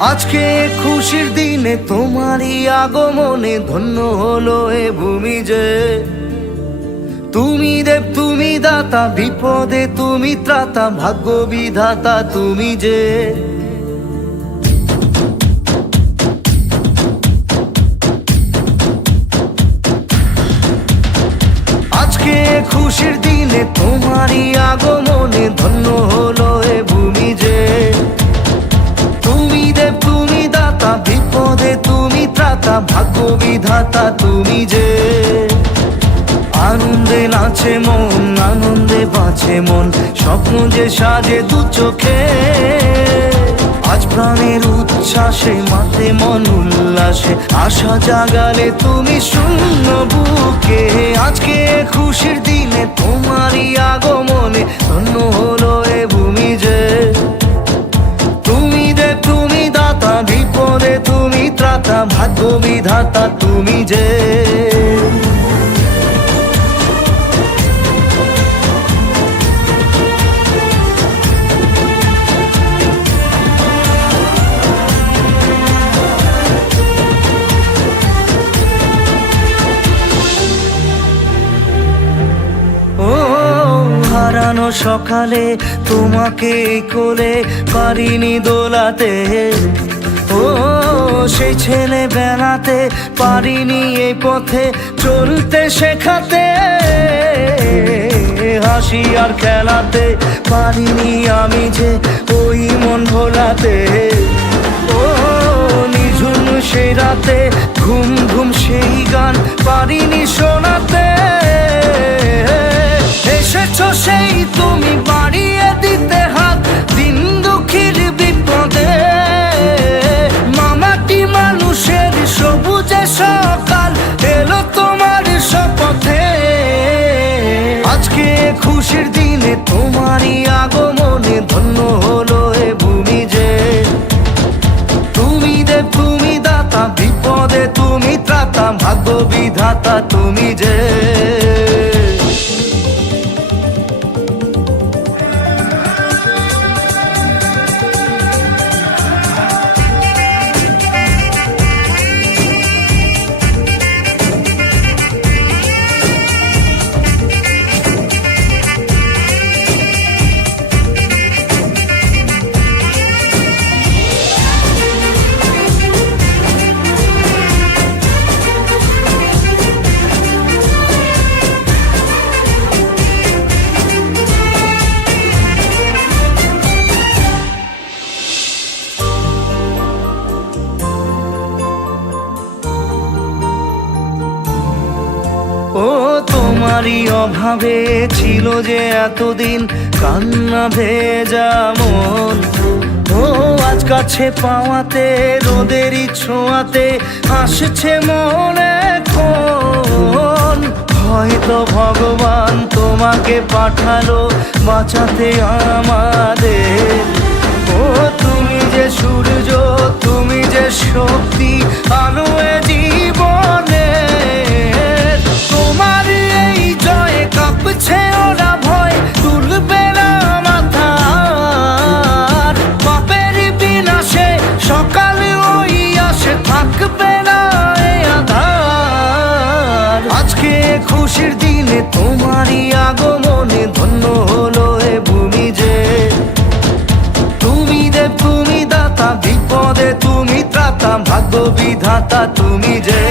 আজকে খুশির দিনে তোমারই আগমনে ধন্য হলো এ ভূমি যে। তুমি দেব তুমি দাতা, বিপদে তুমি ত্রাতা, ভাগ্য বিধাতা তুমি যে। আজকে খুশির দিনে তোমারই আগমনে ধন্য হলো এ ভূমি যে। তুমি দেব তুমি দাতা, বিপদে তুমি ত্রাতা, ভাগ্য বিধাতা তুমি যে। আনন্দে নাচে মন, আনন্দে বাঁচে মন, স্বপ্ন যে সাজে দু চোখে। আজ প্রাণের উচ্ছ্বাসে মাতে মন উল্লাসে, আশা জাগালে তুমি শূন্য বুকে। আজকে খুশির দিনে তোমারই আগমনে ধন্য হলো এ ভূমি যে। তুমি দেব তুমি দাতা, বিপদে তুমি ত্রাতা, ভাগ্য বিধাতা তুমি যে। হারানো সকালে তোমাকে কোলে পারিনি দোলাতে, ও সেই ছেলে বেলাতে পারিনি এই পথে চলতে শেখাতে। হাসি আর খেলাতে পারিনি আমি যে ওই মন ভোলাতে। ও নিঝুম সেই রাতে ঘুম ঘুম সেই গান পারিনি শোনাতে। এসেছো সেই তুমি বাড়িয়ে দিতে হাত দিন দুঃখীর বিপদে। মামাটি মানুষের সবুজে সকাল এলো তোমার শপথে। আজকে খুশির দিনে তোমারই আগমনে ধন্য হলো এ ভূমি যে। তুমি দেব তুমি দাতা, বিপদে তুমি ত্রাতা, ভাগ্য বিধাতা তুমি যে। ও তোমারই অভাবে ছিল যে এতদিন কান্না ভেজা মন। ও আজ কাছে পাওয়াতে রোদেরই ছোঁয়াতে আসছে মনে এখন। হয়তো ভগবান তোমাকে পাঠালো বাঁচাতে আমাদের। ও তুমি যে সূর্য, তুমি যে শক্তি, আলো এ জীবনে। তোমার এই জয়ে কাঁপছে ওরা ভয়, তুলবে না মাথা। পাপের বিনাশে সকালে ওই আসে, থাকবে না এই আধার। আজকে খুশির দিনে তোমারই আগমনে ধন্য হলো এ ভূমি যে। তুমি দেব তুমি দাতা, বিপদে তুমি ত্রাতা, ভাগ্য বিধাতা তুমি যে।